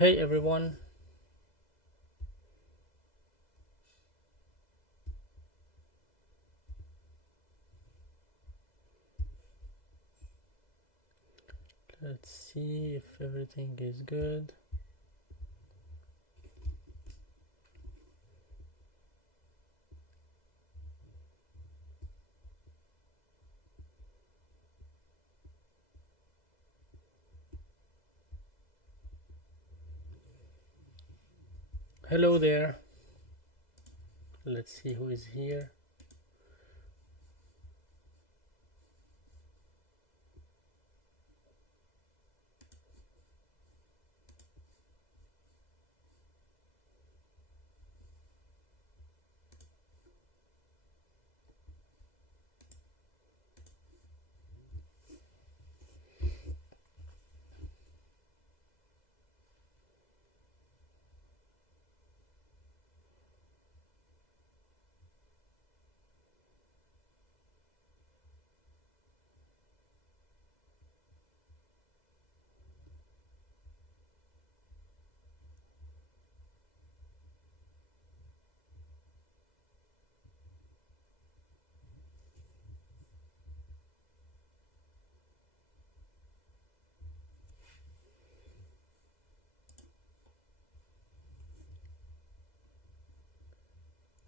Hey everyone, let's see if everything is good. Hello there. Let's see who is here.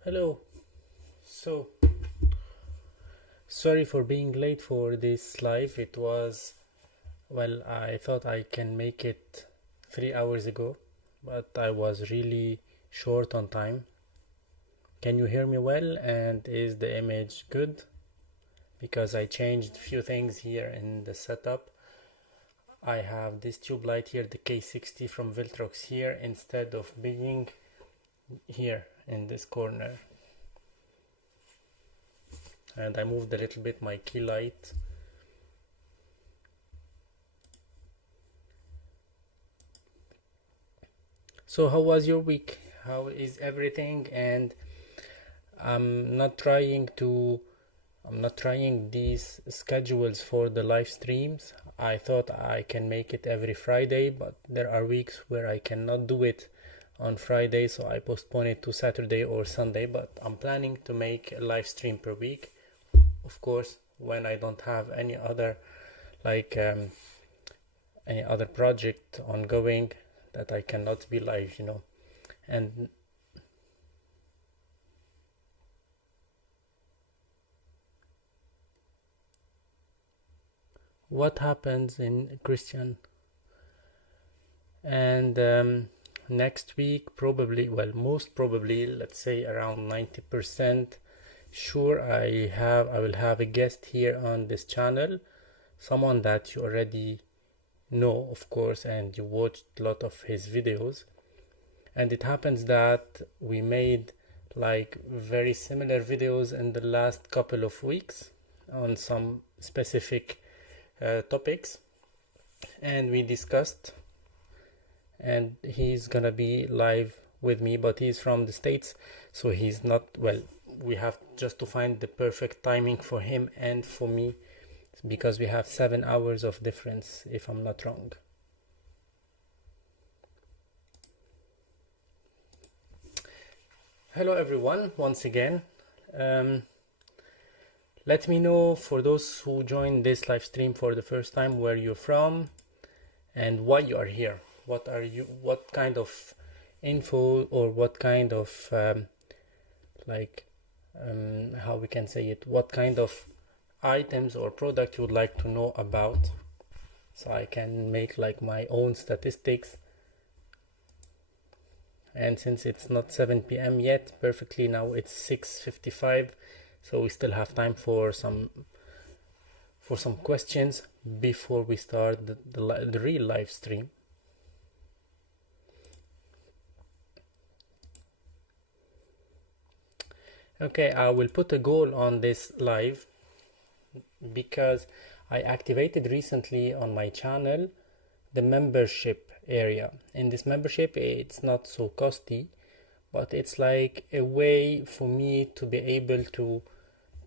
Hello. So, sorry for being late for this live. It was, well, I thought I can make it 3 hours ago, but I was really short on time. Can you hear me well? And is the image good? Because I changed a few things here in the setup. I have this tube light here, the K60 from Viltrox here, instead of being here in this corner. And I moved a little bit my key light. So how was your week? How is everything? And I'm not trying these schedules for the live streams. I thought I can make it every Friday, but there are weeks where I cannot do it on Friday, so I postpone it to Saturday or Sunday. But I'm planning to make a live stream per week, of course, when I don't have any other any other project ongoing that I cannot be live, and what happens in Christian. And next week, probably, well, most probably, let's say around 90% sure, I will have a guest here on this channel, someone that you already know, of course, and you watched a lot of his videos. And it happens that we made like very similar videos in the last couple of weeks on some specific topics, and we discussed, and he's gonna be live with me, but he's from the States, so he's not, well, we have just to find the perfect timing for him and for me, because we have 7 hours of difference, if I'm not wrong. Hello everyone, once again. Let me know, for those who joined this live stream for the first time, where you're from and why you are here. What kind of info, or what kind of how we can say it, what kind of items or product you would like to know about, so I can make like my own statistics. And since it's not 7 p.m. yet, perfectly, now it's 6:55, so we still have time for some questions before we start the real live stream. Okay, I will put a goal on this live, because I activated recently on my channel the membership area. In this membership, it's not so costly, but it's like a way for me to be able to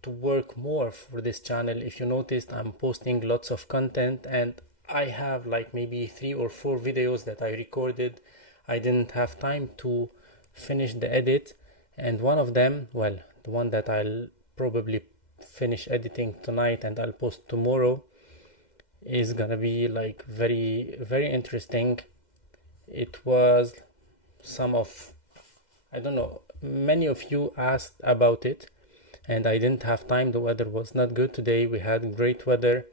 work more for this channel. If you noticed, I'm posting lots of content, and I have like maybe 3 or 4 videos that I recorded. I didn't have time to finish the edit, and one of them, well, the one that I'll probably finish editing tonight and I'll post tomorrow, is gonna be like very, very interesting. It was I don't know, many of you asked about it, and I didn't have time. The weather was not good today. We had great weather,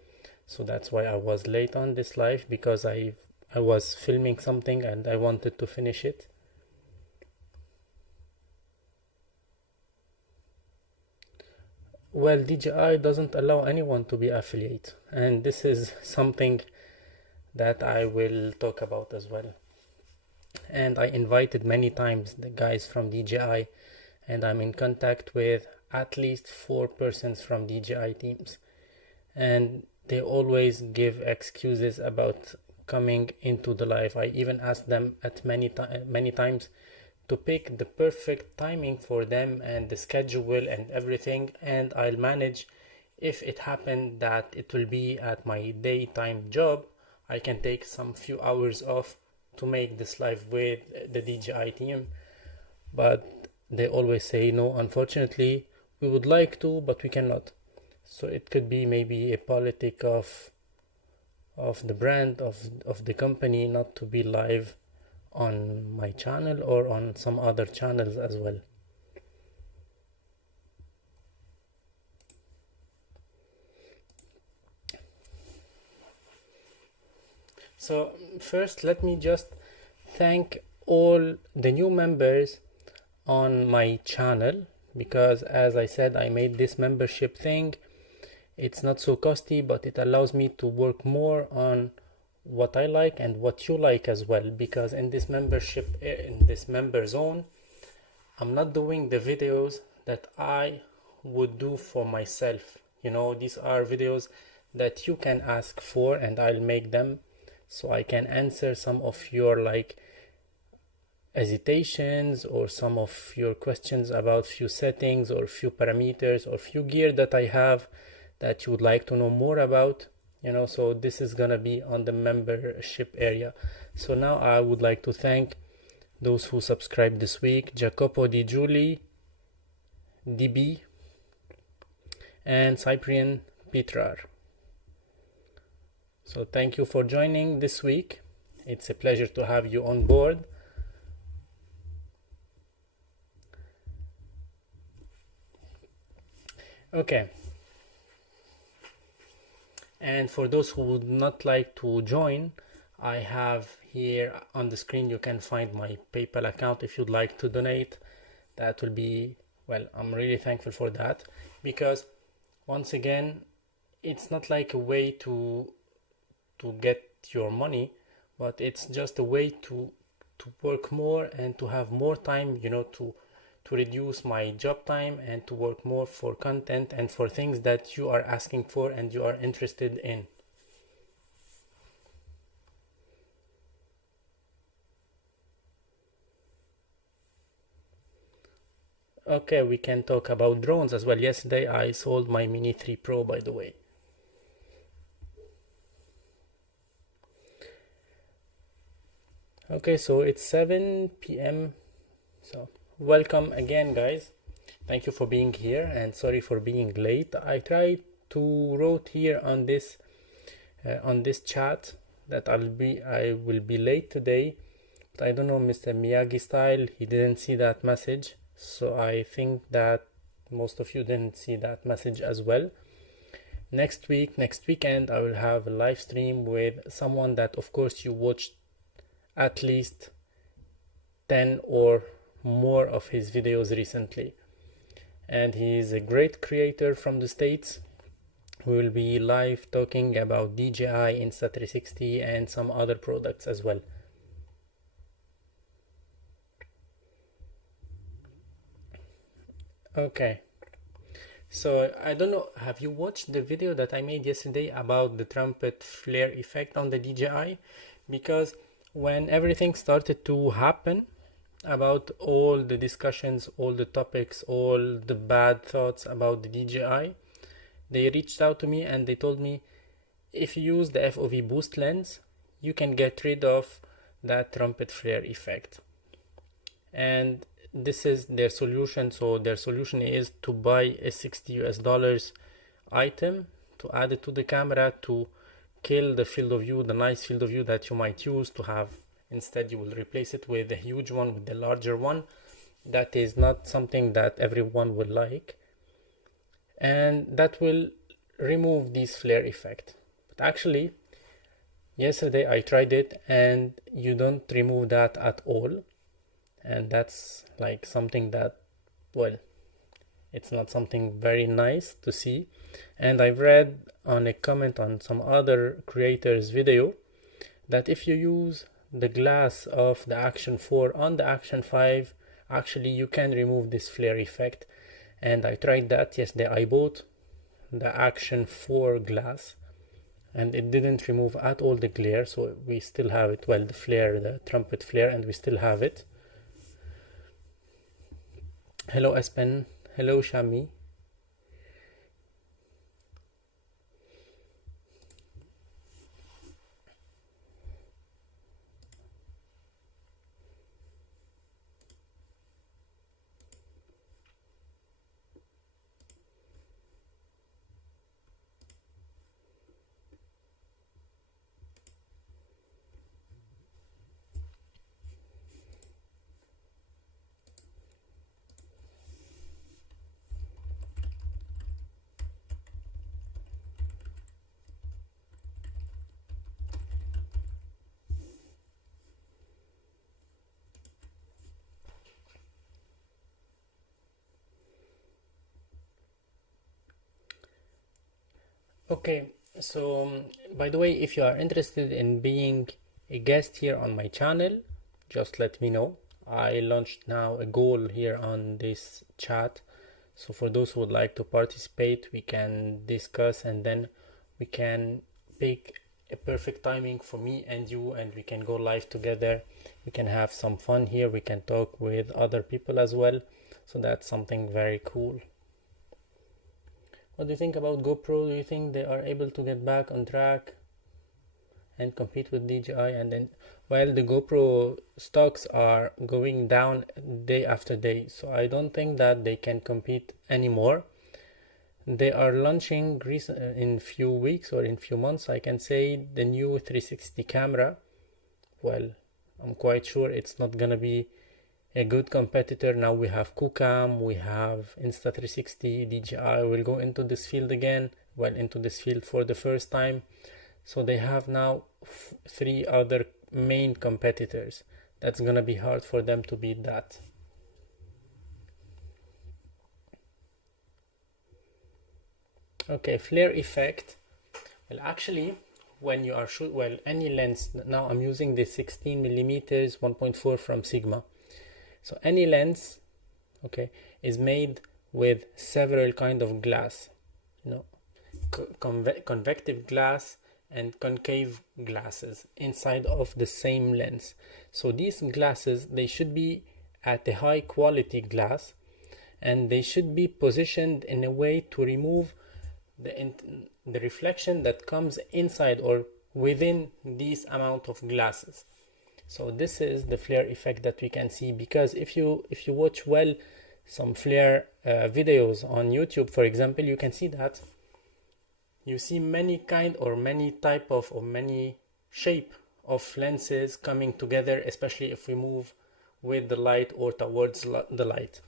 so that's why I was late on this live, because I was filming something and I wanted to finish it. Well, DJI doesn't allow anyone to be affiliate, and this is something that I will talk about as well. And I invited many times the guys from DJI, and I'm in contact with at least 4 persons from DJI teams, and they always give excuses about coming into the live. I even asked them at many times to pick the perfect timing for them and the schedule and everything, and I'll manage. If it happened that it will be at my daytime job, I can take some few hours off to make this live with the DJI team, but they always say no, unfortunately we would like to, but we cannot. So it could be maybe a politic of the brand of the company not to be live on my channel or on some other channels as well. So first, let me just thank all the new members on my channel, because as I said, I made this membership thing. It's not so costly, but it allows me to work more on what I like and what you like as well, because in this membership, in this member zone, I'm not doing the videos that I would do for myself. You know, these are videos that you can ask for and I'll make them, so I can answer some of your like hesitations or some of your questions about few settings or few parameters or few gear that I have that you would like to know more about, you know. So this is gonna be on the membership area. So now I would like to thank those who subscribed this week: Jacopo Di Giuli, DB, and Cyprian Petrar. So thank you for joining this week. It's a pleasure to have you on board. Okay. And for those who would not like to join, I have here on the screen, you can find my PayPal account if you'd like to donate. That will be, well, I'm really thankful for that, because once again, it's not like a way to get your money, but it's just a way to work more and to have more time, you know, to reduce my job time and to work more for content and for things that you are asking for and you are interested in. Okay, we can talk about drones as well. Yesterday I sold my Mini 3 Pro, by the way. Okay, so it's 7 p.m. So welcome again, guys. Thank you for being here and sorry for being late. I tried to wrote here on this chat that I will be late today, but I don't know, Mr. Miyagi style, he didn't see that message. So I think that most of you didn't see that message as well. Next weekend, I will have a live stream with someone that, of course, you watched at least 10 or more of his videos recently, and he is a great creator from the States. We will be live talking about DJI, Insta360 and some other products as well. Okay, so I don't know, have you watched the video that I made yesterday about the trumpet flare effect on the DJI? Because when everything started to happen about all the discussions, all the topics, all the bad thoughts about the DJI, they reached out to me and they told me, if you use the FOV boost lens, you can get rid of that trumpet flare effect. And this is their solution. So their solution is to buy a $60 item, to add it to the camera, to kill the field of view, the nice field of view that you might use to have. Instead, you will replace it with a huge one, with the larger one. That is not something that everyone will like, and that will remove this flare effect. But actually, yesterday I tried it, and you don't remove that at all. And that's like something that, well, it's not something very nice to see. And I've read on a comment on some other creators' video that if you use the glass of the Action 4 on the Action 5, actually you can remove this flare effect. And I tried that yesterday. I bought the Action 4 glass, and it didn't remove at all the glare, so we still have it, well, the flare, the trumpet flare, and we still have it. Hello Espen, hello Shami. Okay, so by the way, if you are interested in being a guest here on my channel, just let me know. I launched now a goal here on this chat, so for those who would like to participate, we can discuss, and then we can pick a perfect timing for me and you, and we can go live together. We can have some fun here, we can talk with other people as well, so that's something very cool. What do you think about GoPro? Do you think they are able to get back on track and compete with DJI? And then, well, the GoPro stocks are going down day after day, so I don't think that they can compete anymore. They are launching in few weeks or in few months, I can say, the new 360 camera. Well, I'm quite sure it's not gonna be a good competitor. Now we have Hohem, we have Insta360, DJI will go into this field again, well, into this field for the first time. So they have now 3 other main competitors. That's gonna be hard for them to beat that. Okay, flare effect. Well, actually, when you are any lens, now I'm using the 16mm 1.4 from Sigma. So any lens, okay, is made with several kind of glass, you know, convective glass and concave glasses inside of the same lens. So these glasses, they should be at a high quality glass, and they should be positioned in a way to remove the reflection that comes inside or within these amount of glasses. So this is the flare effect that we can see, because if you watch well some flare videos on YouTube, for example, you can see that you see many kind or many type of or many shape of lenses coming together, especially if we move with the light or towards the light.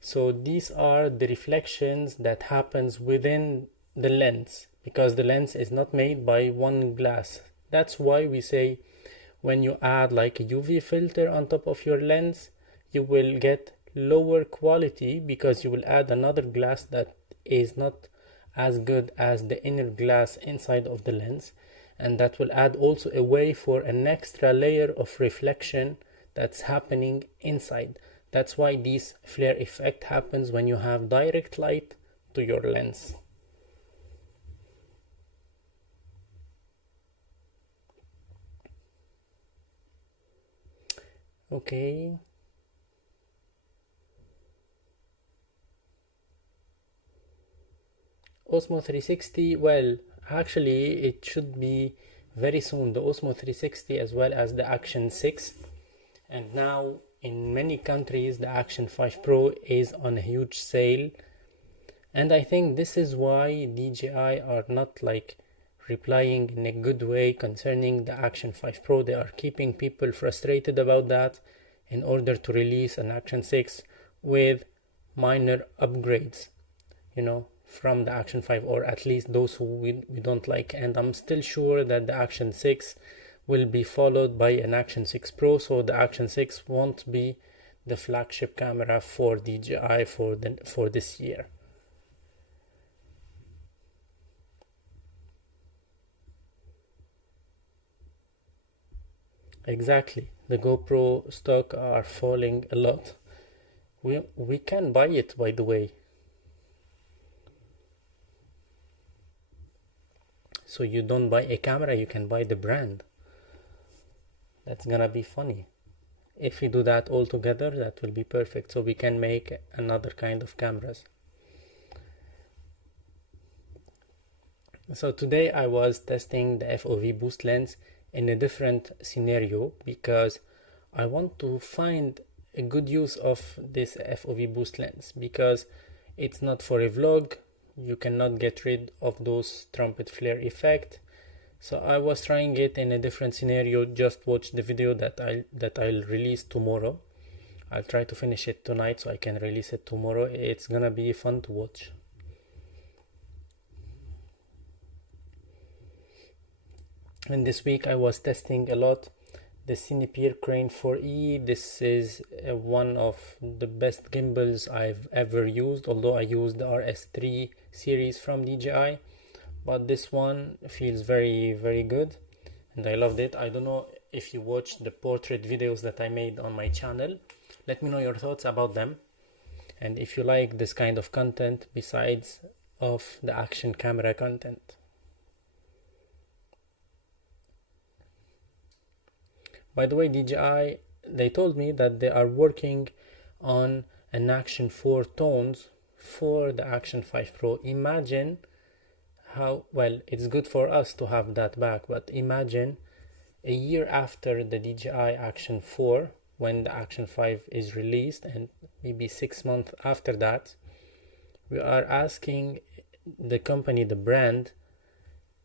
So these are the reflections that happens within the lens, because the lens is not made by one glass. That's why we say when you add like a UV filter on top of your lens, you will get lower quality, because you will add another glass that is not as good as the inner glass inside of the lens, and that will add also a way for an extra layer of reflection that's happening inside. That's why this flare effect happens when you have direct light to your lens. Okay. Osmo 360, well, actually it should be very soon, the Osmo 360 as well as the Action 6. And now in many countries the Action 5 Pro is on a huge sale, and I think this is why DJI are not like replying in a good way concerning the Action 5 Pro. They are keeping people frustrated about that in order to release an Action 6 with minor upgrades, you know, from the Action 5, or at least those who we don't like. And I'm still sure that the Action 6 will be followed by an Action 6 Pro, so the Action 6 won't be the flagship camera for DJI for this year. Exactly, the GoPro stock are falling a lot. We can buy it, by the way. So you don't buy a camera, you can buy the brand. That's gonna be funny. If we do that all together, that will be perfect. So we can make another kind of cameras. So today I was testing the FOV boost lens in a different scenario because I want to find a good use of this FOV boost lens, because it's not for a vlog. You cannot get rid of those trumpet flare effect. So I was trying it in a different scenario. Just watch the video that I'll release tomorrow. I'll try to finish it tonight so I can release it tomorrow. It's gonna be fun to watch. And this week I was testing a lot the Cinepeer Crane 4E. This is one of the best gimbals I've ever used, although I used the RS3 series from DJI, but this one feels very, very good and I loved it. I don't know if you watched the portrait videos that I made on my channel. Let me know your thoughts about them, and if you like this kind of content besides of the action camera content. By the way, DJI, they told me that they are working on an Action 4 tones for the Action 5 Pro. Imagine how, well, it's good for us to have that back, but imagine a year after the DJI Action 4, when the Action 5 is released, and maybe 6 months after that, we are asking the company, the brand,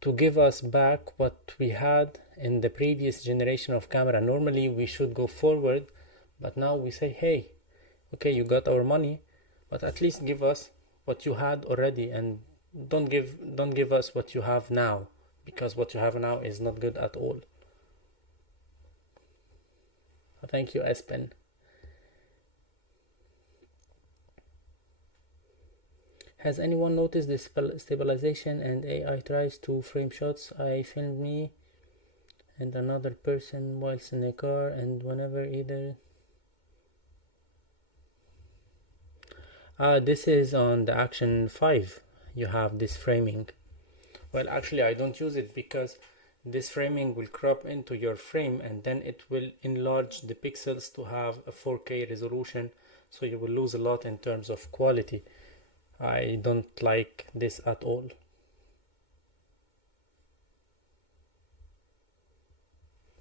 to give us back what we had in the previous generation of camera. Normally we should go forward, but now we say, hey, okay, you got our money, but at least give us what you had already, and don't give us what you have now, because what you have now is not good at all. Thank you, Espen. Has anyone noticed the stabilization and AI tries to frame shots? I filmed me and another person whilst in a car, and whenever either. This is on the Action 5. You have this framing. Well, actually I don't use it because this framing will crop into your frame and then it will enlarge the pixels to have a 4K resolution, so you will lose a lot in terms of quality. I don't like this at all.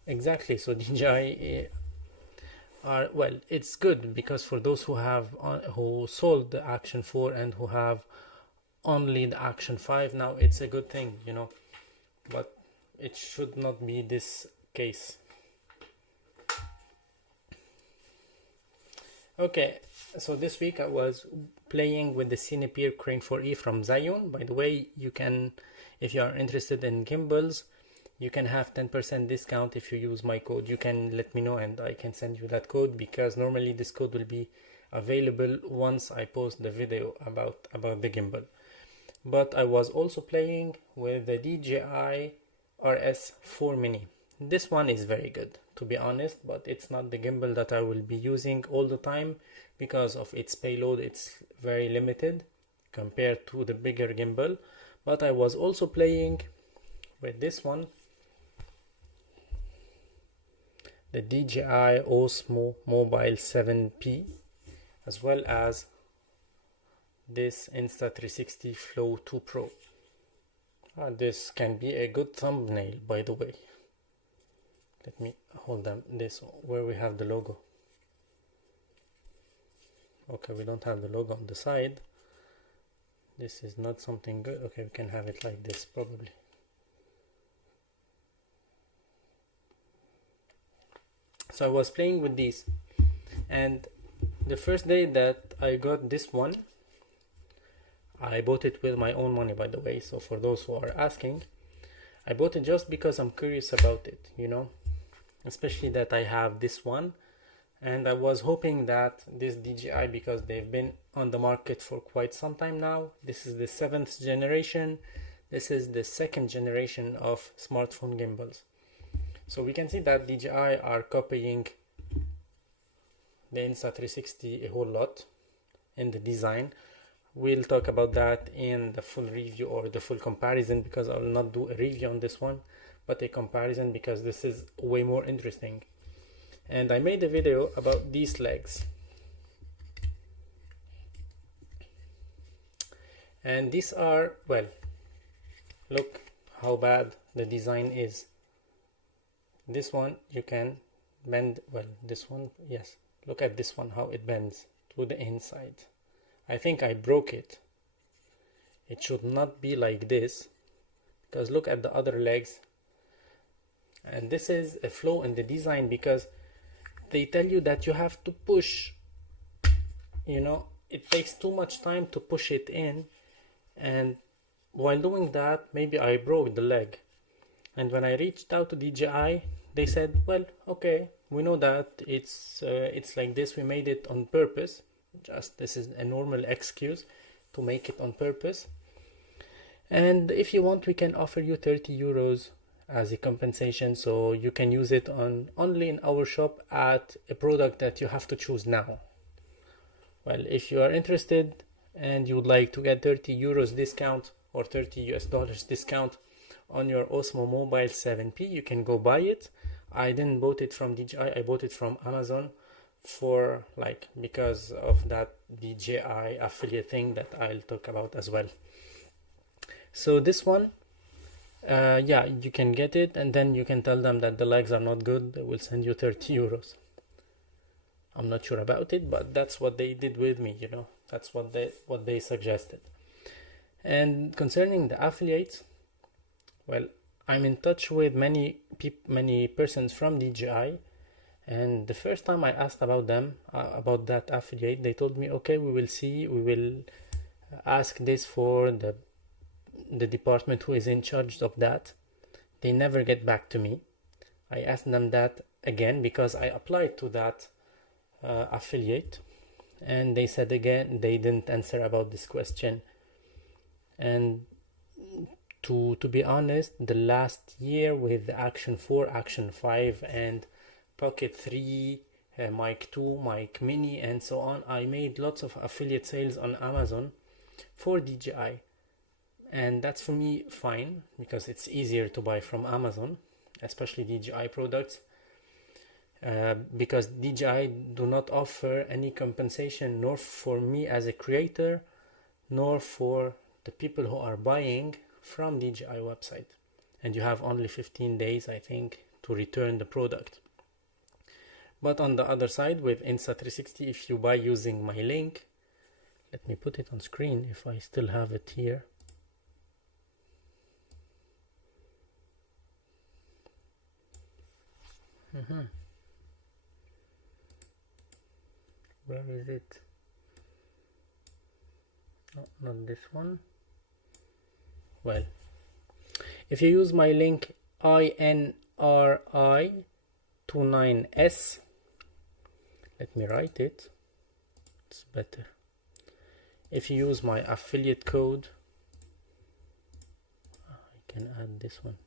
Exactly, so DJI are, well, it's good because for those who have who sold the Action 4 and who have only the Action 5, now it's a good thing, you know, but it should not be this case. Okay, so this week I was playing with the Cinepeer Crane 4E from Zion. By the way, you can, if you are interested in gimbals, you can have 10% discount if you use my code. You can let me know and I can send you that code, because normally this code will be available once I post the video about the gimbal. But I was also playing with the DJI RS4 Mini. This one is very good, to be honest, but it's not the gimbal that I will be using all the time because of its payload. It's very limited compared to the bigger gimbal. But I was also playing with this one, the DJI Osmo Mobile 7P, as well as this Insta360 Flow 2 Pro. This can be a good thumbnail, by the way. Let me hold them this where we have the logo. Okay, we don't have the logo on the side. This is not something good. Okay, we can have it like this probably. So I was playing with these, and the first day that I got this one, I bought it with my own money, by the way. So for those who are asking, I bought it just because I'm curious about it, you know, especially that I have this one. And I was hoping that this DJI, because they've been on the market for quite some time now, this is the 7th generation, this is the 2nd generation of smartphone gimbals. So we can see that DJI are copying the Insta360 a whole lot in the design. We'll talk about that in the full review or the full comparison, because I will not do a review on this one, but a comparison, because this is way more interesting. And I made a video about these legs, and these are, well, look how bad the design is. This one you can bend, well, this one, yes, look at this one, how it bends to the inside. I think I broke it. It should not be like this, because look at the other legs. And this is a flaw in the design, because they tell you that you have to push, you know, it takes too much time to push it in, and while doing that maybe I broke the leg. And when I reached out to DJI, they said, well, okay, we know that it's like this, we made it on purpose. Just, this is a normal excuse to make it on purpose, and if you want, we can offer you 30 euros as a compensation, so you can use it on only in our shop at a product that you have to choose now. Well, if you are interested and you would like to get 30 euros discount or 30 US dollars discount on your Osmo Mobile 7P, you can go buy it. I didn't bought it from DJI, I bought it from Amazon, for like, because of that DJI affiliate thing that I'll talk about as well. So this one, yeah, you can get it, and then you can tell them that the legs are not good, they will send you 30 euros. I'm not sure about it, but that's what they did with me, you know, that's what they suggested. And concerning the affiliates, well, I'm in touch with many persons from DJI, and the first time I asked about them, about that affiliate, they told me, okay, we will see, we will ask this for the department who is in charge of that. They never get back to me. I asked them that again, because I applied to that affiliate, and they said again they didn't answer about this question. And to be honest, the last year with Action 4, Action 5 and Pocket 3, Mic 2, Mic Mini and so on, I made lots of affiliate sales on Amazon for DJI, and that's for me fine, because it's easier to buy from Amazon, especially DJI products, because DJI do not offer any compensation, nor for me as a creator, nor for the people who are buying from DJI website, and you have only 15 days, I think, to return the product. But on the other side, with Insta360, if you buy using my link, let me put it on screen if I still have it here. Where is it? No, not this one. Well, if you use my link INRI29S, let me write it, it's better. If you use my affiliate code, I can add this one.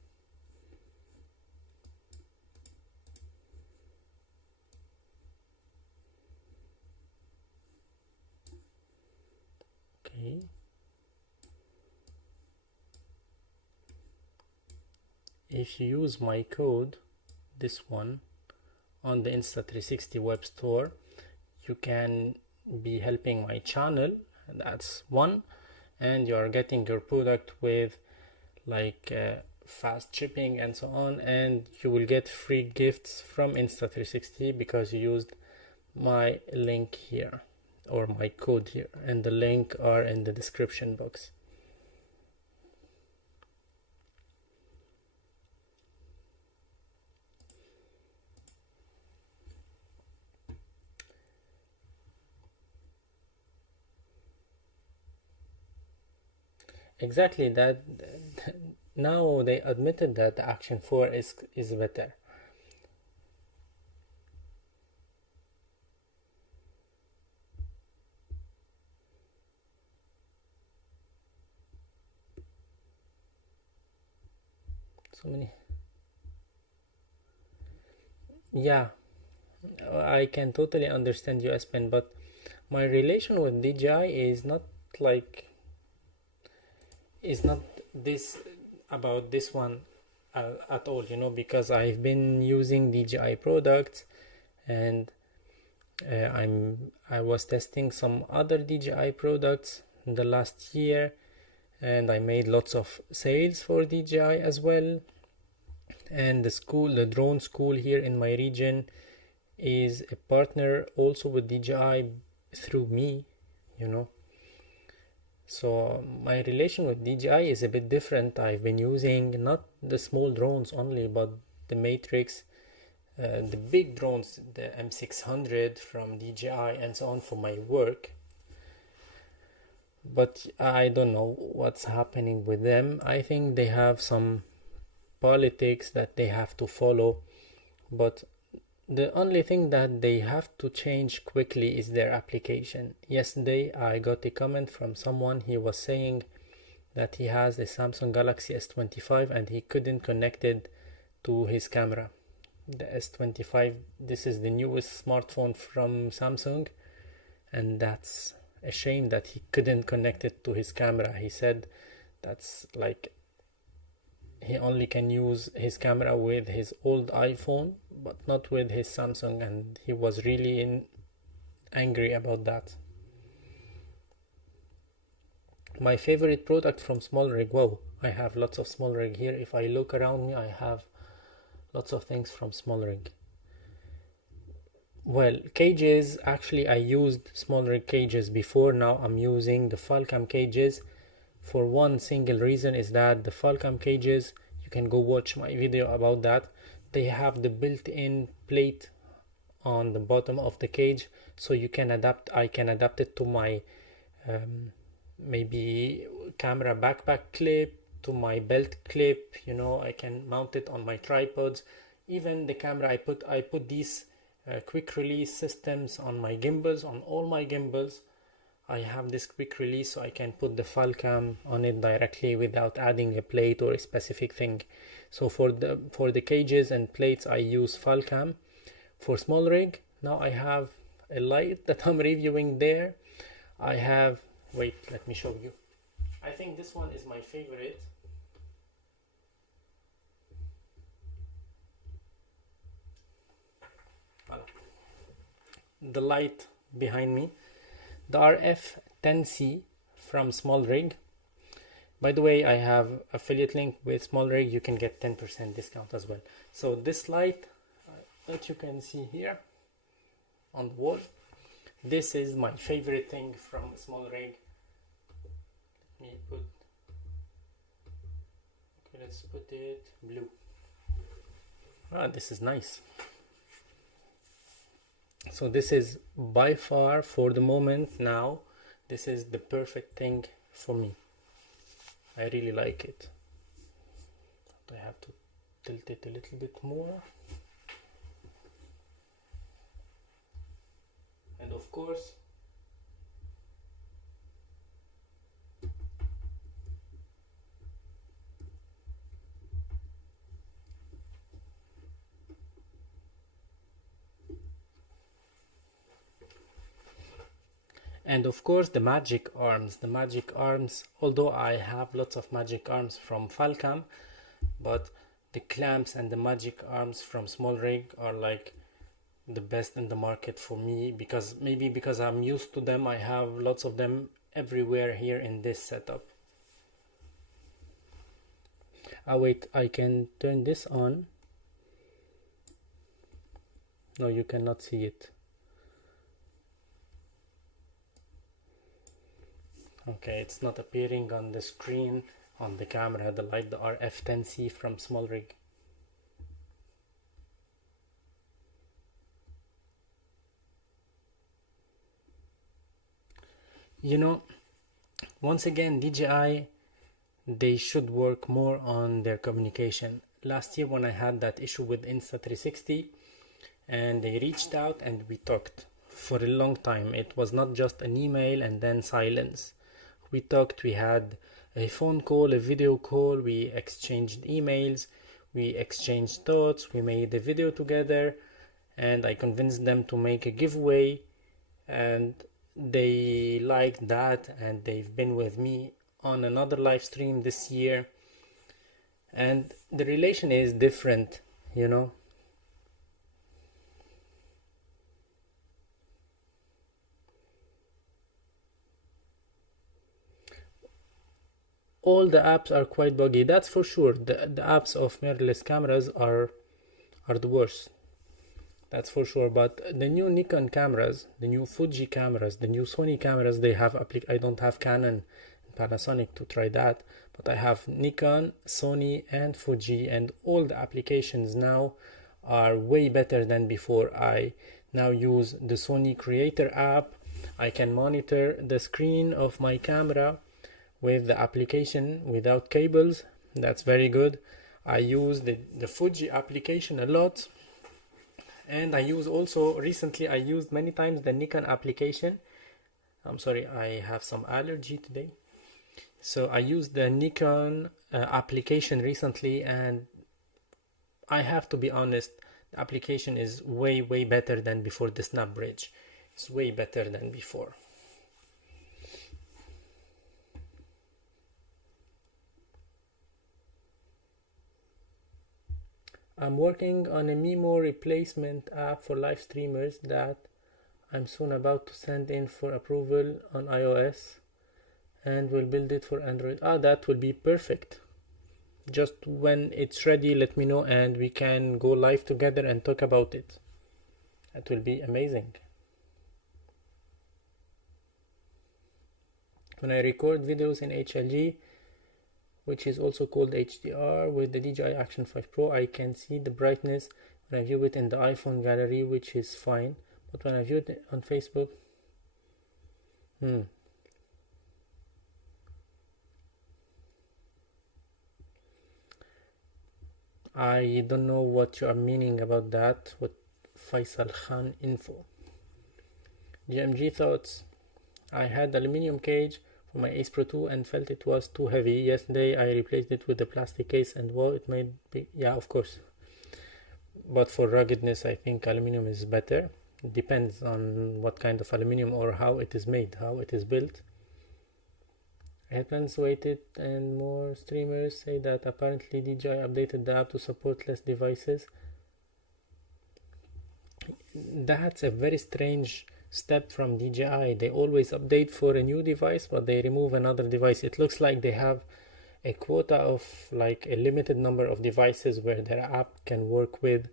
Okay. If you use my code, this one, on the Insta360 web store, you can be helping my channel That's one. And you are getting your product with like fast shipping and so on, and you will get free gifts from Insta360 because you used my link here or my code here, and the link are in the description box. Exactly that. Now they admitted that the Action 4 is better. So many. Yeah, I can totally understand you, Espen, but my relation with DJI is not like this about this one at all, you know, because I've been using DJI products, and I was testing some other DJI products in the last year, and I made lots of sales for DJI as well. And the drone school here in my region is a partner also with DJI through me, you know. So my relation with DJI is a bit different. I've been using not the small drones only, but the Matrix, the big drones, the M600 from DJI and so on for my work. But I don't know what's happening with them. I think they have some politics that they have to follow, but the only thing that they have to change quickly is their application. Yesterday I got a comment from someone. He was saying that he has a Samsung Galaxy S25 and he couldn't connect it to his camera. The S25, this is the newest smartphone from Samsung, and that's a shame that he couldn't connect it to his camera. He said that's like he only can use his camera with his old iPhone, but not with his Samsung, and he was really angry about that. My favorite product from SmallRig, wow, I have lots of SmallRig here. If I look around me, I have lots of things from SmallRig. Well, cages, actually I used SmallRig cages before. Now I'm using the Falcam cages for one single reason, is that the Falcam cages, you can go watch my video about that, they have the built-in plate on the bottom of the cage, so I can adapt it to my maybe camera backpack clip, to my belt clip, you know. I can mount it on my tripods. Even the camera, I put these quick release systems on my gimbals, on all my gimbals. I have this quick release, so I can put the Falcam on it directly without adding a plate or a specific thing. So for the cages and plates, I use Falcam. For SmallRig, now I have a light that I'm reviewing there. I have, wait, let me show you. I think this one is my favorite. Voilà. The light behind me, the RF10C from SmallRig. By the way, I have affiliate link with SmallRig. You can get 10% discount as well. So this light that you can see here on the wall, this is my favorite thing from SmallRig. Let me put, okay, let's put it blue. This is nice. So this is by far, for the moment now, this is the perfect thing for me. I really like it. I have to tilt it a little bit more. And of course, the magic arms, although I have lots of magic arms from Falcam, but the clamps and the magic arms from SmallRig are like the best in the market for me, because maybe because I'm used to them. I have lots of them everywhere here in this setup. Wait, I can turn this on. No, you cannot see it. Okay, it's not appearing on the screen on the camera, the light, the RF10C from SmallRig. You know, once again, DJI, they should work more on their communication. Last year when I had that issue with Insta360, and they reached out and we talked for a long time. It was not just an email and then silence. We talked, we had a phone call, a video call, we exchanged emails, we exchanged thoughts, we made a video together, and I convinced them to make a giveaway, and they liked that, and they've been with me on another live stream this year, and the relation is different, you know. All the apps are quite buggy, that's for sure. The apps of mirrorless cameras are the worst, that's for sure. But the new Nikon cameras, the new Fuji cameras, the new Sony cameras, they have I don't have Canon and Panasonic to try that, but I have Nikon, Sony and Fuji, and all the applications now are way better than before. I now use the Sony Creator app. I can monitor the screen of my camera with the application without cables. That's very good. I use the Fuji application a lot, and I use also recently I used many times the Nikon application. I'm sorry, I have some allergy today, so I used the Nikon application recently, and I have to be honest, the application is way better than before. The snap bridge is way better than before. I'm working on a Mimo replacement app for live streamers that I'm soon about to send in for approval on iOS, and we'll build it for Android. That will be perfect. Just when it's ready, let me know and we can go live together and talk about it. That will be amazing. When I record videos in HLG, which is also called HDR, with the DJI Action 5 Pro, I can see the brightness when I view it in the iPhone gallery, which is fine. But when I view it on Facebook, I don't know what you are meaning about that. What Faisal Khan info. GMG thoughts. I had aluminium cage for my Ace Pro 2 and felt it was too heavy. Yesterday I replaced it with a plastic case and wow, it made big, yeah, of course. But for ruggedness, I think aluminium is better. It depends on what kind of aluminium or how it is made, how it is built. I had plans waited, and more streamers say that apparently DJI updated the app to support less devices. That's a very strange step from DJI. They always update for a new device, but they remove another device. It looks like they have a quota of like a limited number of devices where their app can work with,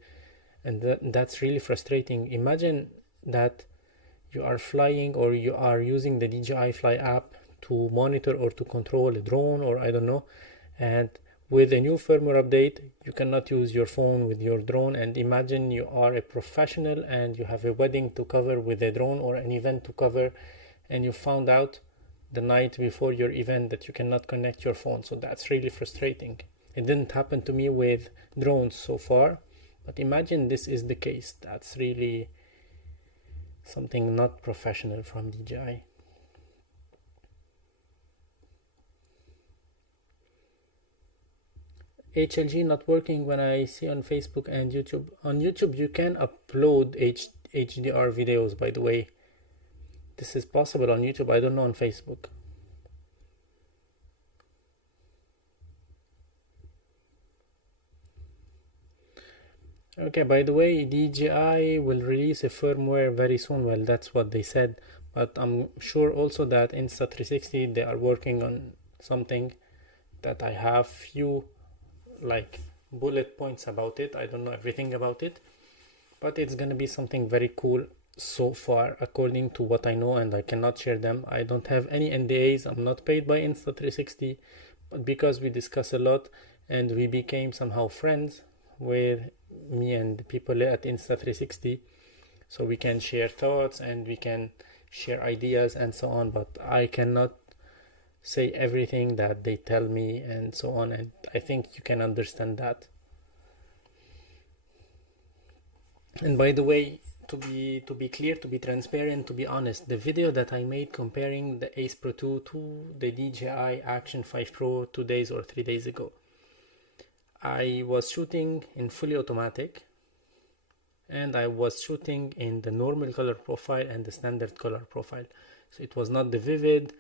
and that's really frustrating. Imagine that you are flying or you are using the DJI Fly app to monitor or to control a drone, or I don't know, and with a new firmware update you cannot use your phone with your drone. And imagine you are a professional and you have a wedding to cover with a drone or an event to cover, and you found out the night before your event that you cannot connect your phone. So that's really frustrating. It didn't happen to me with drones so far, but imagine this is the case. That's really something not professional from DJI. HLG not working when I see on Facebook and YouTube. On YouTube you can upload HDR videos, by the way. This is possible on YouTube, I don't know on Facebook. Okay, by the way, DJI will release a firmware very soon. Well, that's what they said, but I'm sure also that Insta360 they are working on something that I have few like bullet points about it. I don't know everything about it, but it's gonna be something very cool so far according to what I know, and I cannot share them. I don't have any NDAs. I'm not paid by Insta360, but because we discuss a lot and we became somehow friends with me and the people at Insta360, so we can share thoughts and we can share ideas and so on, but I cannot say everything that they tell me and so on, and I think you can understand that. And by the way, to be clear, to be transparent, to be honest, the video that I made comparing the Ace Pro 2 to the DJI Action 5 Pro 2 days or 3 days ago, I was shooting in fully automatic, and I was shooting in the normal color profile and the standard color profile. So it was not the vivid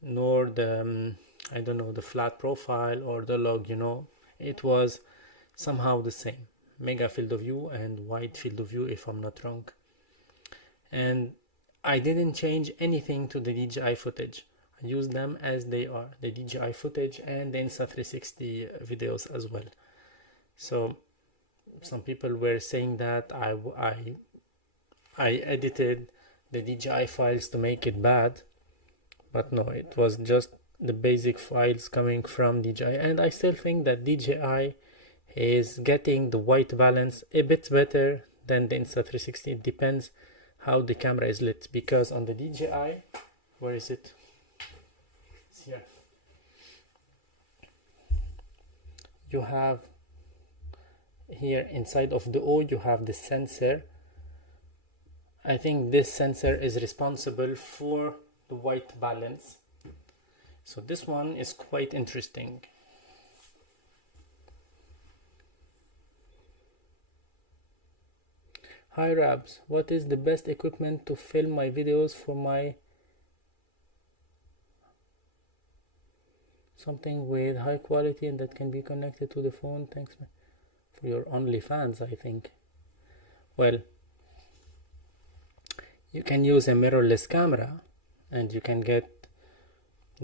nor the I don't know, the flat profile or the log, you know. It was somehow the same, mega field of view and wide field of view, if I'm not wrong. And I didn't change anything to the DJI footage. I used them as they are, the DJI footage and the Insta360 videos as well. So some people were saying that I edited the DJI files to make it bad, but no, it was just the basic files coming from DJI, and I still think that DJI is getting the white balance a bit better than the Insta360. It depends how the camera is lit, because on the DJI, where is it? It's here. You have here inside of the O, you have the sensor. I think this sensor is responsible for the white balance. So this one is quite interesting. Hi Rabs, what is the best equipment to film my videos for my something with high quality and that can be connected to the phone? Thanks for your OnlyFans, I think. Well, you can use a mirrorless camera and you can get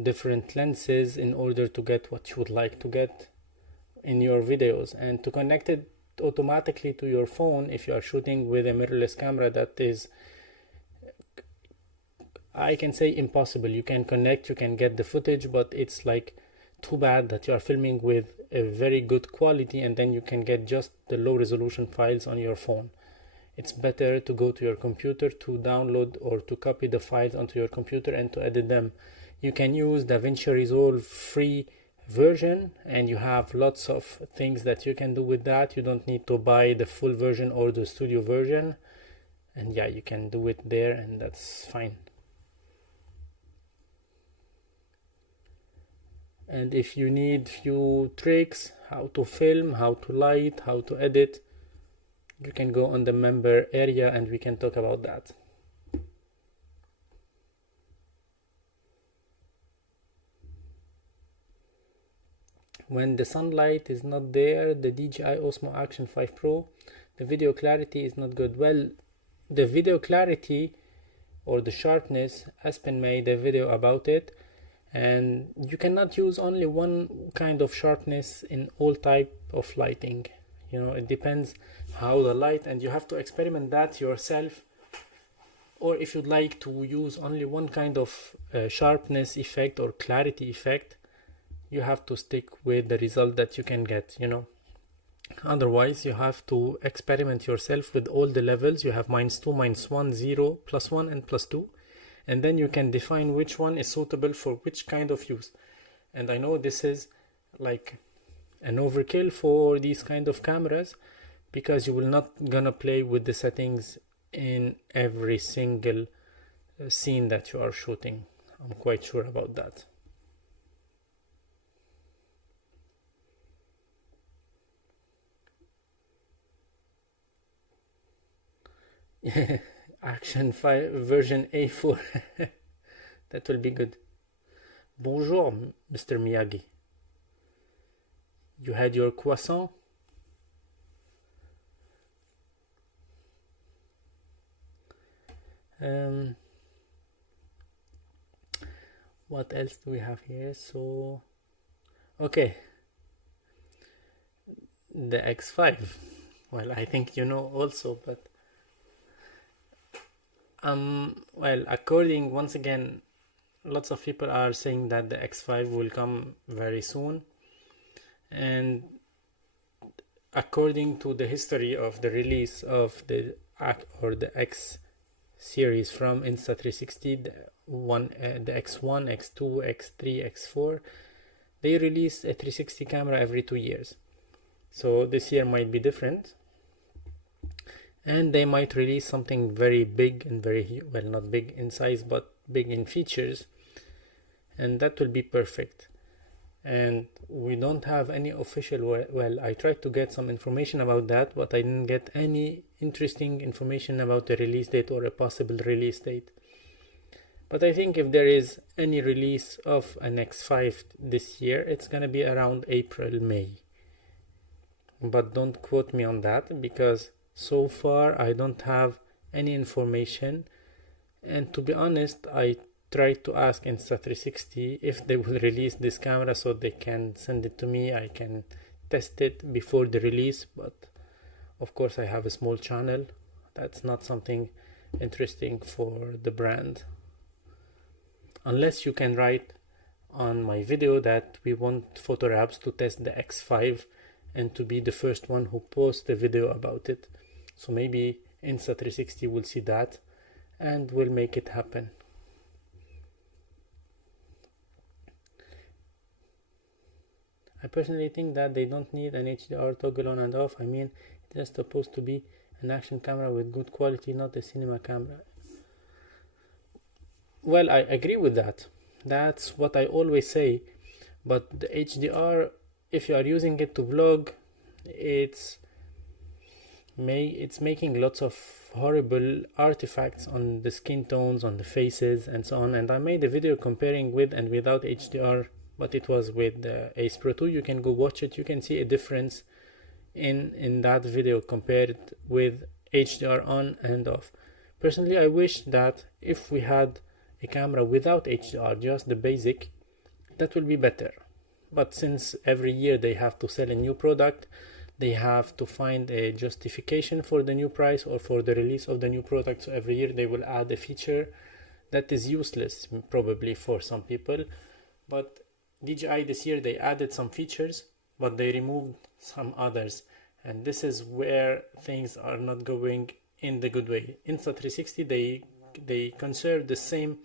different lenses in order to get what you would like to get in your videos, and to connect it automatically to your phone if you are shooting with a mirrorless camera, that is, I can say, impossible. You can connect, you can get the footage, but it's like too bad that you are filming with a very good quality and then you can get just the low resolution files on your phone. It's better to go to your computer to download or to copy the files onto your computer and to edit them. You can use DaVinci Resolve free version, and you have lots of things that you can do with that. You don't need to buy the full version or the studio version, and yeah, you can do it there, and that's fine. And if you need few tricks, how to film, how to light, how to edit, you can go on the member area and we can talk about that. When the sunlight is not there, the DJI Osmo Action 5 Pro, the video clarity is not good. Well, the video clarity or the sharpness, Aspen made a video about it, and you cannot use only one kind of sharpness in all type of lighting. You know, it depends how the light, and you have to experiment that yourself. Or if you'd like to use only one kind of sharpness effect or clarity effect, you have to stick with the result that you can get, you know. Otherwise, you have to experiment yourself with all the levels. You have -2, -1, 0, +1 and +2, and then you can define which one is suitable for which kind of use. And I know this is like an overkill for these kind of cameras, because you will not gonna play with the settings in every single scene that you are shooting. I'm quite sure about that. Action 5 version A4. That will be good. Bonjour, Mr. Miyagi. You had your croissant? what else do we have here? So okay, the X5. Well, I think you know also, but well, according, once again, lots of people are saying that the X5 will come very soon, and according to the history of the release of the X series from Insta360, the X1, X2, X3, X4, they release a 360 camera every 2 years. So this year might be different, and they might release something very big and very, well, not big in size but big in features, and that will be perfect. And we don't have any official, well, I tried to get some information about that, but I didn't get any interesting information about the release date or a possible release date. But I think if there is any release of an X5 this year, it's gonna be around April, May. But don't quote me on that, because so far I don't have any information. And to be honest, I tried to ask Insta360 if they will release this camera so they can send it to me, I can test it before the release, but of course I have a small channel. That's not something interesting for the brand. Unless you can write on my video that we want Photolabs to test the X5 and to be the first one who posts a video about it. So maybe Insta360 will see that and will make it happen. I personally think that they don't need an HDR toggle on and off. I mean, it is supposed to be an action camera with good quality, not a cinema camera. Well, I agree with that. That's what I always say. But the HDR, if you are using it to vlog, it's making lots of horrible artifacts on the skin tones, on the faces, and so on. And I made a video comparing with and without HDR, but it was with the acepro 2. You can go watch it. You can see a difference in that video compared with HDR on and off. Personally, I wish that if we had a camera without HDR, just the basic, that will be better. But since every year they have to sell a new product, they have to find a justification for the new price or for the release of the new product. So every year they will add a feature that is useless probably for some people. But DJI this year, they added some features, but they removed some others. And this is where things are not going in the good way. Insta360, they conserved the same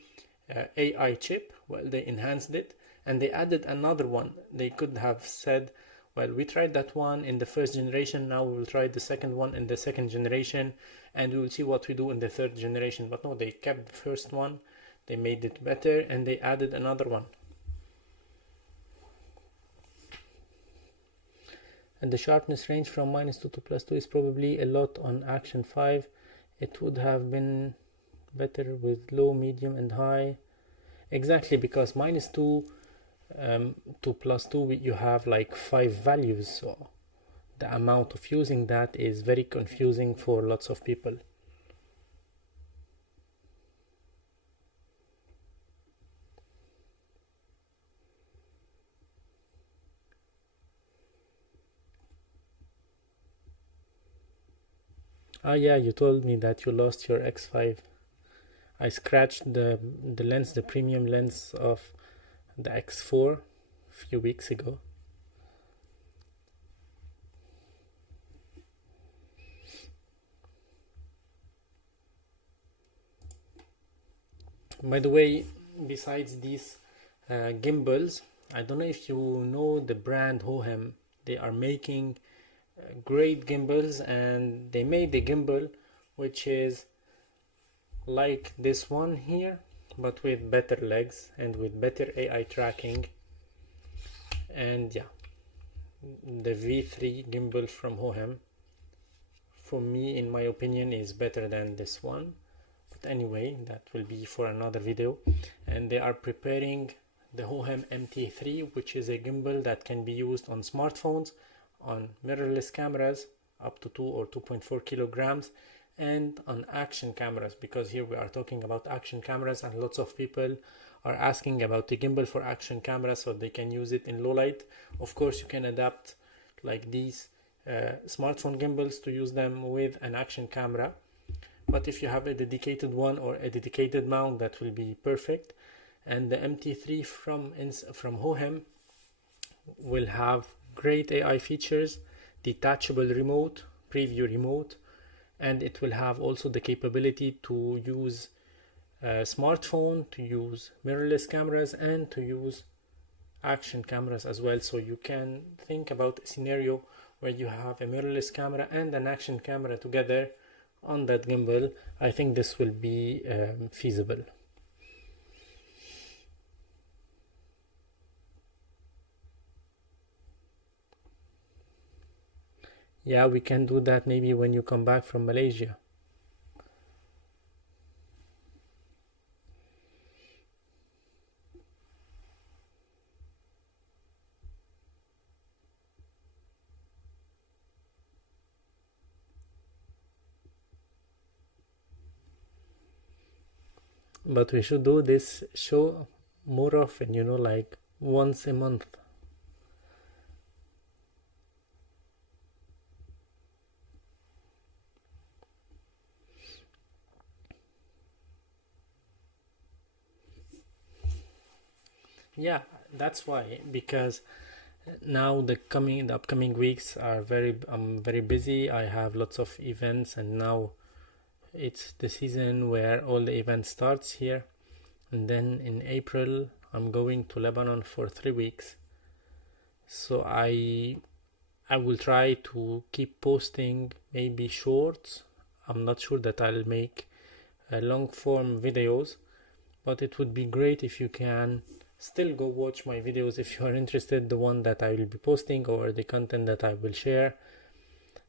AI chip. Well, they enhanced it and they added another one. They could have said, well, we tried that one in the first generation, now we will try the second one in the second generation, and we will see what we do in the third generation. But no, they kept the first one, they made it better, and they added another one. And the sharpness range from -2 to +2 is probably a lot on Action 5. It would have been better with low, medium, and high. Exactly, because -2 to +2, you have like 5 values, so the amount of using that is very confusing for lots of people. Ah yeah, you told me that you lost your X5. I scratched the lens, the premium lens of the X4 a few weeks ago. By the way, besides these gimbals, I don't know if you know the brand Hohem. They are making great gimbals, and they made a gimbal which is like this one here, but with better legs and with better AI tracking. And yeah, the V3 gimbal from Hohem, for me, in my opinion, is better than this one. But anyway, that will be for another video. And they are preparing the Hohem MT3, which is a gimbal that can be used on smartphones, on mirrorless cameras up to 2 or 2.4 kilograms, and on action cameras, because here we are talking about action cameras, and lots of people are asking about the gimbal for action camera so they can use it in low light. Of course, you can adapt like these smartphone gimbals to use them with an action camera, but if you have a dedicated one or a dedicated mount, that will be perfect. And the MT3 from Hohem will have great AI features, detachable remote, preview remote, and it will have also the capability to use a smartphone, to use mirrorless cameras, and to use action cameras as well. So you can think about a scenario where you have a mirrorless camera and an action camera together on that gimbal. I think this will be feasible. Yeah, we can do that maybe when you come back from Malaysia. But we should do this show more often, you know, like once a month. Yeah, that's why, because now the upcoming weeks are I'm very busy. I have lots of events, and now it's the season where all the events starts here. And then in April I'm going to Lebanon for 3 weeks. So I will try to keep posting maybe shorts. I'm not sure that I'll make long form videos, but it would be great if you can still go watch my videos if you are interested, the one that I will be posting or the content that I will share.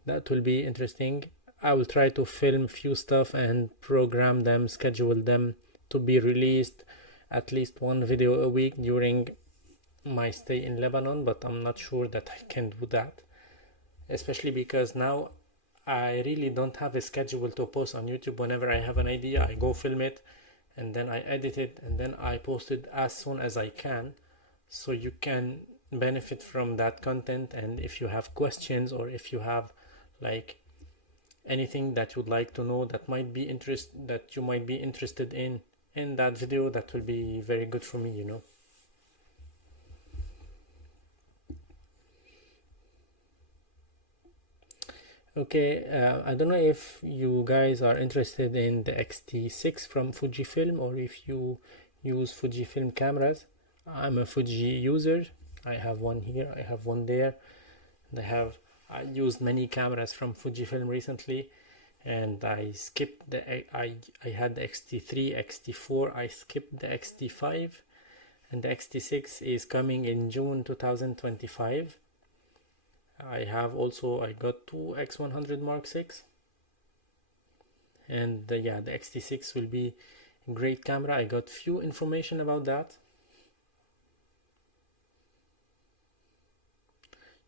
That will be interesting. I will try to film few stuff and program them, schedule them to be released at least one video a week during my stay in Lebanon, but I'm not sure that I can do that, especially because now I really don't have a schedule to post on YouTube. Whenever I have an idea, I go film it, and then I edit it, and then I post it as soon as I can, so you can benefit from that content. And if you have questions, or if you have like anything that you'd like to know that you might be interested in that video, that will be very good for me, you know. Okay, I don't know if you guys are interested in the X-T6 from Fujifilm, or if you use Fujifilm cameras. I'm a Fuji user. I have one here, I have one there, and I used many cameras from Fujifilm recently, and I skipped I had the X-T3, X-T4, I skipped the X-T5, and the X-T6 is coming in June 2025. I got two X100 Mark VI, and the X-T6 will be a great camera. I got few information about that.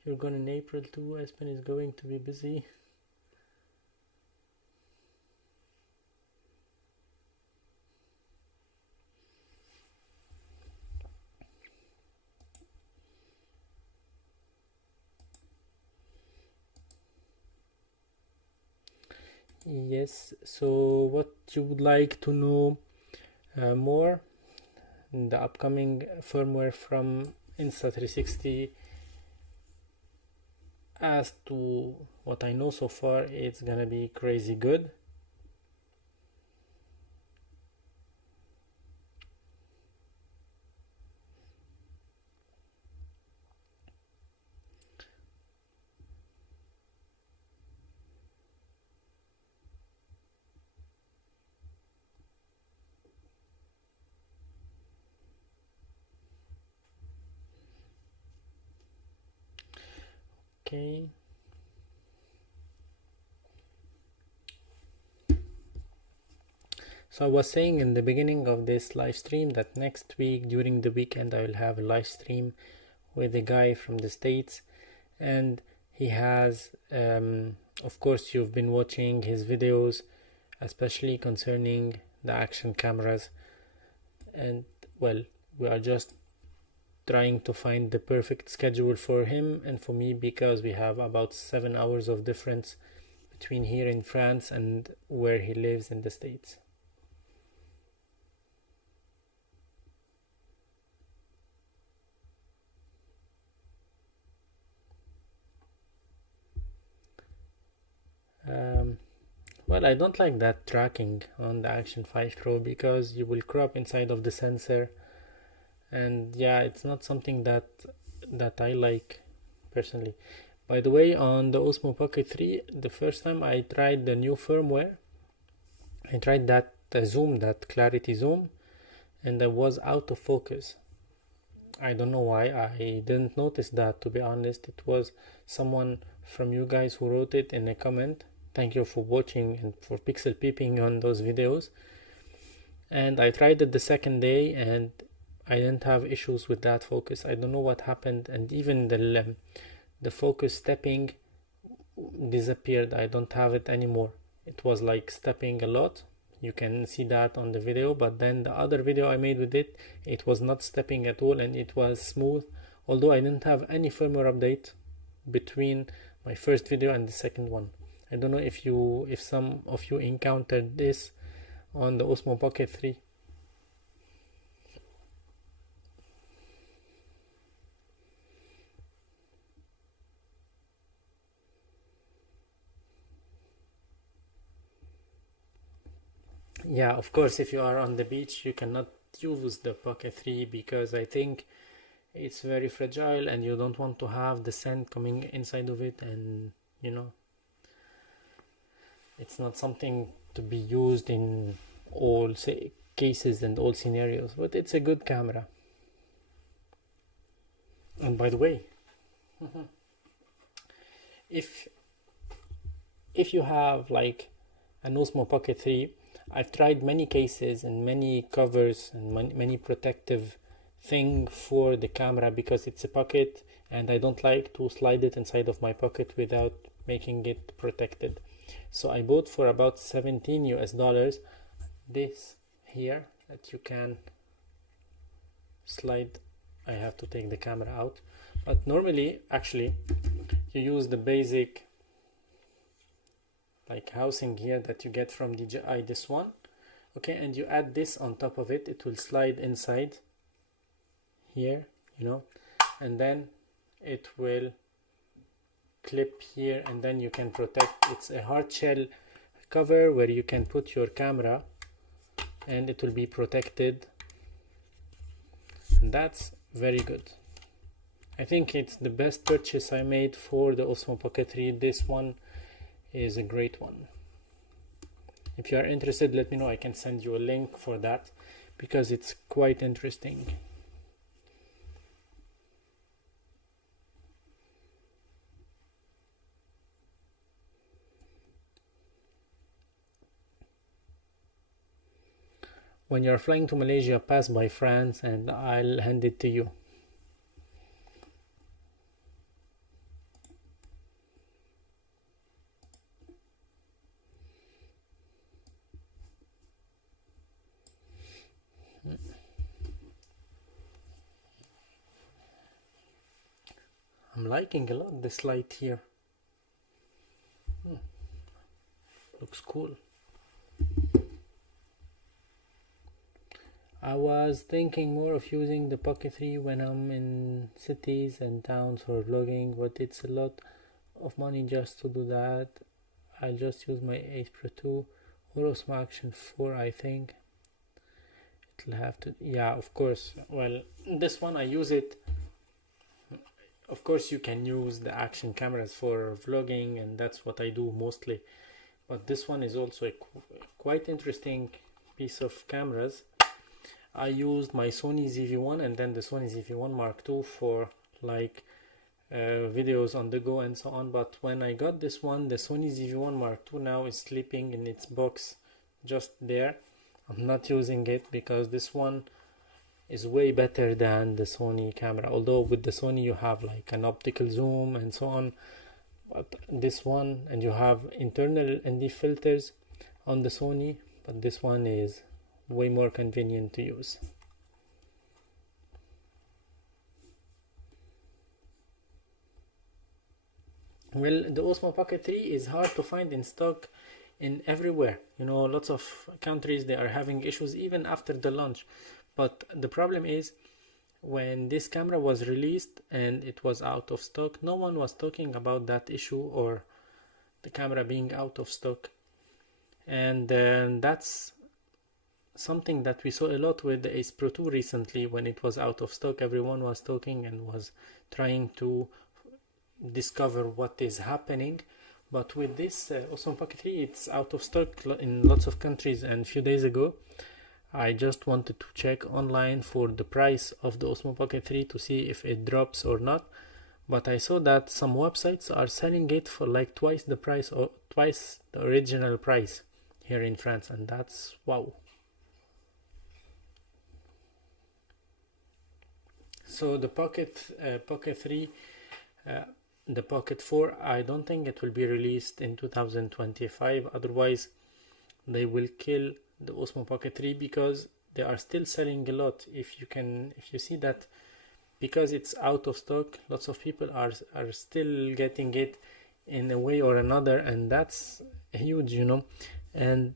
You're going in April too. Espen is going to be busy. Yes, so what you would like to know more in the upcoming firmware from Insta360? As to what I know so far, it's gonna be crazy good. Okay. So I was saying in the beginning of this live stream that next week during the weekend I will have a live stream with a guy from the States, and he has of course you've been watching his videos, especially concerning the action cameras, and well, we are just trying to find the perfect schedule for him and for me, because we have about 7 hours of difference between here in France and where he lives in the States. Well, I don't like that tracking on the Action 5 Pro, because you will crop inside of the sensor, and yeah, it's not something that I like personally. By the way, on the Osmo Pocket 3, the first time I tried the new firmware, I tried that zoom, that clarity zoom, and I was out of focus. I don't know why. I didn't notice that, to be honest. It was someone from you guys who wrote it in a comment. Thank you for watching and for pixel peeping on those videos. And I tried it the second day and I didn't have issues with that focus. I don't know what happened, and even the focus stepping disappeared. I don't have it anymore. It was like stepping a lot. You can see that on the video, but then the other video I made with it, it was not stepping at all and it was smooth, although I didn't have any firmware update between my first video and the second one. I don't know if some of you encountered this on the Osmo Pocket 3. Yeah, of course, if you are on the beach, you cannot use the Pocket 3, because I think it's very fragile and you don't want to have the sand coming inside of it, and you know, it's not something to be used in all cases and all scenarios, but it's a good camera. And by the way, if you have like an Osmo Pocket 3, I've tried many cases and many covers and many protective thing for the camera, because it's a pocket and I don't like to slide it inside of my pocket without making it protected. So I bought for about $17 US this here that you can slide. I have to take the camera out, but normally actually you use the basic like housing here that you get from DJI, this one, okay, and you add this on top of it. It will slide inside here, you know, and then it will clip here, and then you can protect. It's a hard shell cover where you can put your camera and it will be protected, and that's very good. I think it's the best purchase I made for the Osmo Pocket 3. This one is a great one. If you are interested, let me know. I can send you a link for that, because it's quite interesting. When you're flying to Malaysia, pass by France and I'll hand it to you. I'm liking a lot this light here. Looks cool. I was thinking more of using the Pocket 3 when I'm in cities and towns for vlogging, but it's a lot of money just to do that. I'll just use my acepro 2 or Osmo Action 4, I think. It'll have to, yeah, of course. Well, this one I use it. Of course you can use the action cameras for vlogging, and that's what I do mostly. But this one is also a quite interesting piece of cameras. I used my Sony ZV-1 and then the Sony ZV-1 Mark II for like videos on the go and so on. But when I got this one, the Sony ZV-1 Mark II now is sleeping in its box just there. I'm not using it because this one is way better than the Sony camera. Although with the Sony you have like an optical zoom and so on, but this one, and you have internal ND filters on the Sony, but this one is way more convenient to use. Well, the Osmo Pocket 3 is hard to find in stock in everywhere. You know, lots of countries, they are having issues even after the launch. But the problem is, when this camera was released and it was out of stock, no one was talking about that issue or the camera being out of stock. And that's something that we saw a lot with the acepro 2 recently. When it was out of stock, everyone was talking and was trying to discover what is happening. But with this Osmo Pocket 3, it's out of stock in lots of countries. And a few days ago, I just wanted to check online for the price of the Osmo Pocket 3 to see if it drops or not. But I saw that some websites are selling it for like twice the price or twice the original price here in France, and that's wow. So the Pocket 3, the Pocket 4, I don't think it will be released in 2025. Otherwise, they will kill the Osmo Pocket 3 because they are still selling a lot. If you see that, because it's out of stock, lots of people are still getting it in a way or another, and that's huge, you know. And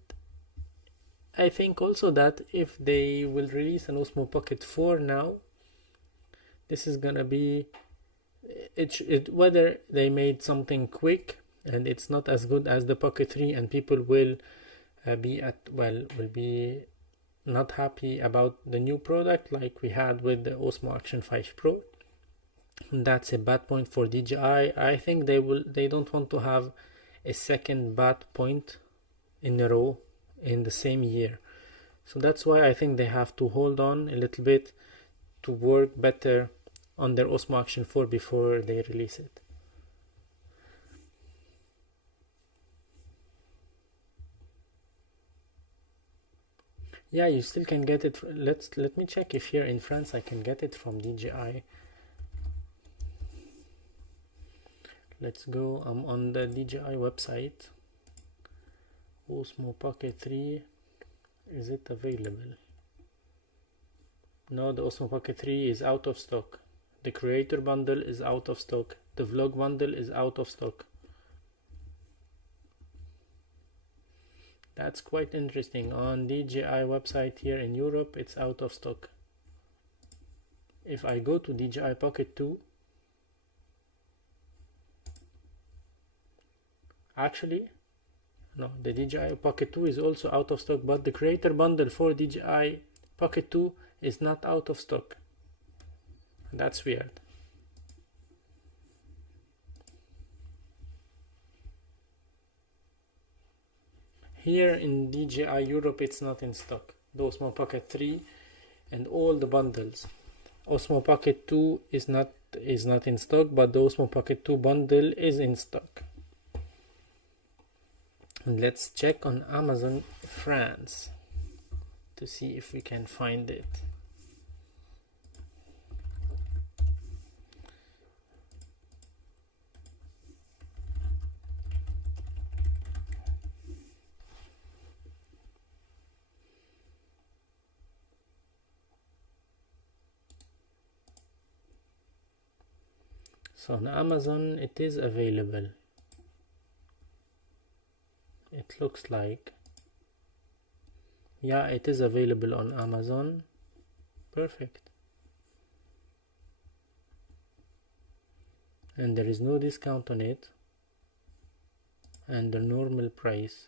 I think also that if they will release an Osmo Pocket 4 now, this is gonna be whether they made something quick and it's not as good as the Pocket 3, and people will be not happy about the new product like we had with the Osmo Action 5 Pro. That's a bad point for DJI. I think they don't want to have a second bad point in a row in the same year. So that's why I think they have to hold on a little bit to work better on their Osmo Action 4 before they release it. Yeah, you still can get it. Let me check if here in France I can get it from DJI. Let's go. I'm on the DJI website. Osmo Pocket 3, is it available? No, the Osmo Pocket 3 is out of stock. The creator bundle is out of stock. The vlog bundle is out of stock. That's quite interesting. On DJI website here in Europe, it's out of stock. If I go to DJI Pocket 2, actually, no, the DJI Pocket 2 is also out of stock, but the creator bundle for DJI Pocket 2 is not out of stock. That's weird. Here in DJI Europe, it's not in stock. The Osmo Pocket 3 and all the bundles. Osmo Pocket 2 is not in stock, but the Osmo Pocket 2 bundle is in stock. And let's check on Amazon France to see if we can find it. So on Amazon it is available. It looks like, yeah, it is available on Amazon. Perfect. And there is no discount on it, and the normal price.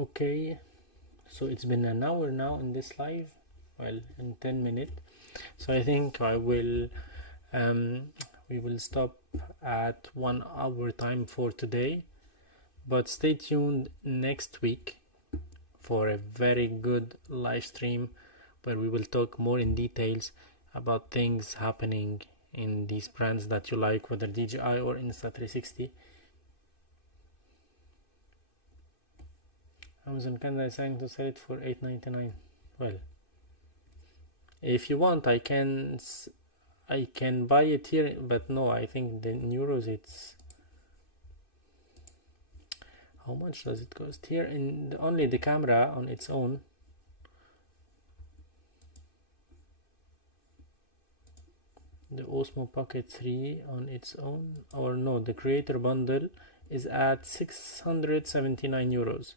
Okay, so it's been an hour now in this live, well, in 10 minutes. So I think I will we will stop at 1 hour time for today, but stay tuned next week for a very good live stream where we will talk more in details about things happening in these brands that you like, whether DJI or Insta360. Amazon Canada is trying to sell it for $8.99. Well, if you want, I can buy it here, but no, I think the euros it's, how much does it cost here? In only the camera on its own, the Osmo Pocket 3 on its own, or no, the creator bundle is at 679 euros,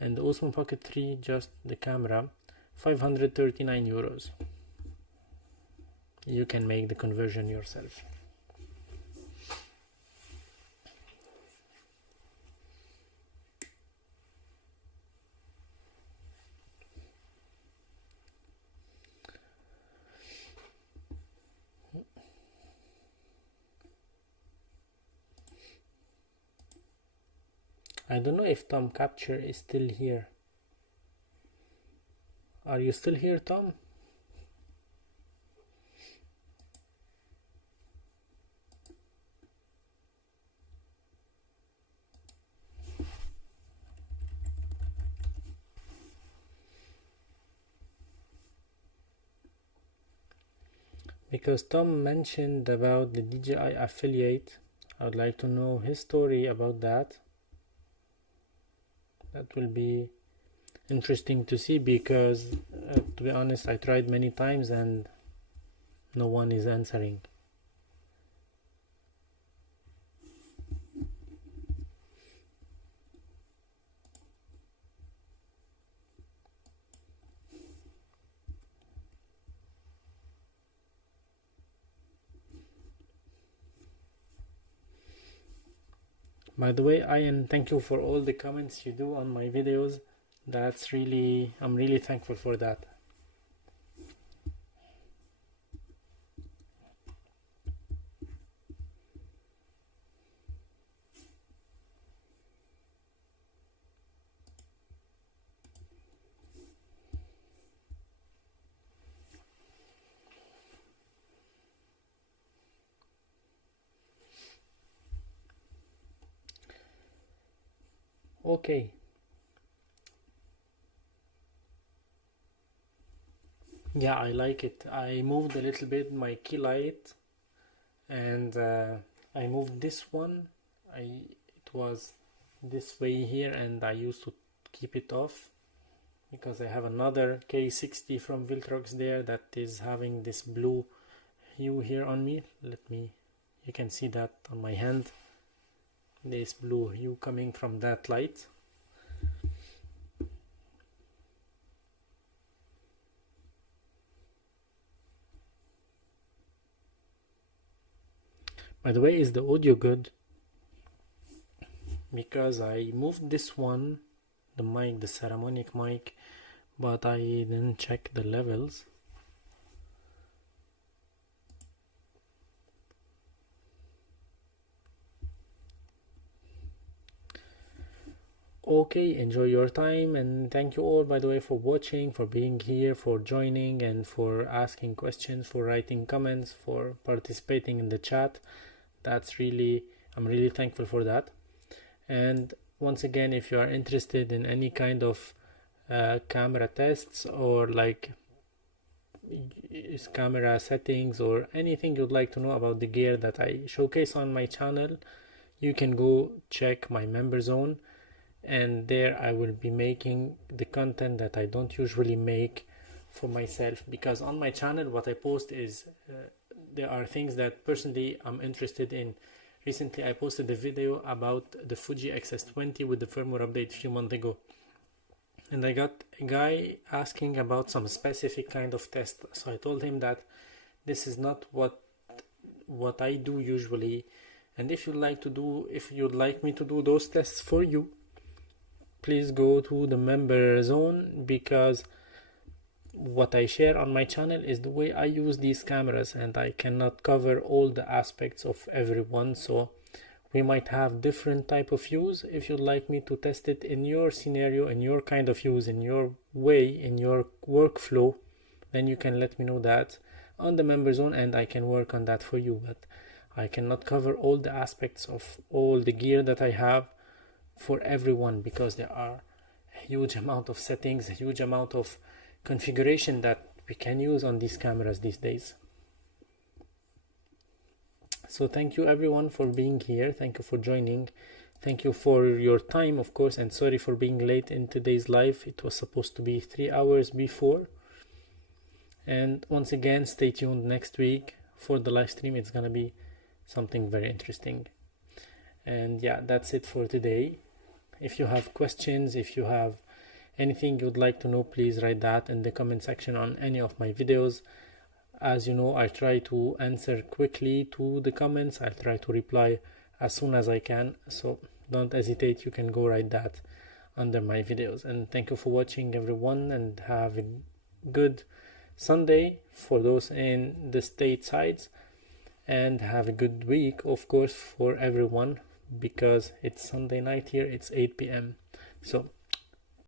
and the Osmo Pocket 3, just the camera, 539 euros. You can make the conversion yourself. I don't know if Tom Capture is still here. Are you still here, Tom? Because Tom mentioned about the DJI affiliate, I would like to know his story about that. That will be interesting to see, because to be honest, I tried many times and no one is answering. By the way, Ian, thank you for all the comments you do on my videos. That's really, I'm really thankful for that. Okay. Yeah, I like it. I moved a little bit my key light, and I moved this one. It was this way here, and I used to keep it off because I have another K60 from Viltrox there that is having this blue hue here on me. You can see that on my hand. This blue hue coming from that light. By the way, is the audio good? Because I moved this one, the mic, the ceramic mic, but I didn't check the levels. Okay, enjoy your time, and thank you all, by the way, for watching, for being here, for joining, and for asking questions, for writing comments, for participating in the chat. That's really, I'm really thankful for that. And once again, if you are interested in any kind of camera tests, or like camera settings, or anything you'd like to know about the gear that I showcase on my channel, you can go check my member zone, and there I will be making the content that I don't usually make for myself, because on my channel what I post is there are things that personally I'm interested in. Recently I posted a video about the Fuji X-S20 with the firmware update a few months ago, and I got a guy asking about some specific kind of test. So I told him that this is not what I do usually, and if you'd like me to do those tests for you, please go to the member zone, because what I share on my channel is the way I use these cameras, and I cannot cover all the aspects of everyone. So we might have different type of views. If you'd like me to test it in your scenario, in your kind of use, in your way, in your workflow, then you can let me know that on the member zone, and I can work on that for you. But I cannot cover all the aspects of all the gear that I have for everyone, because there are a huge amount of settings, a huge amount of configuration that we can use on these cameras these days. So thank you everyone for being here. Thank you for joining. Thank you for your time, of course, and sorry for being late in today's live. It was supposed to be 3 hours before. And once again, stay tuned next week for the live stream. It's gonna be something very interesting. And yeah, that's it for today. If you have questions, if you have anything you would like to know, please write that in the comment section on any of my videos. As you know, I try to answer quickly to the comments. I'll try to reply as soon as I can, so don't hesitate. You can go write that under my videos. And thank you for watching, everyone, and have a good Sunday for those in the state sides, and have a good week, of course, for everyone, because it's Sunday night here. It's 8 p.m. So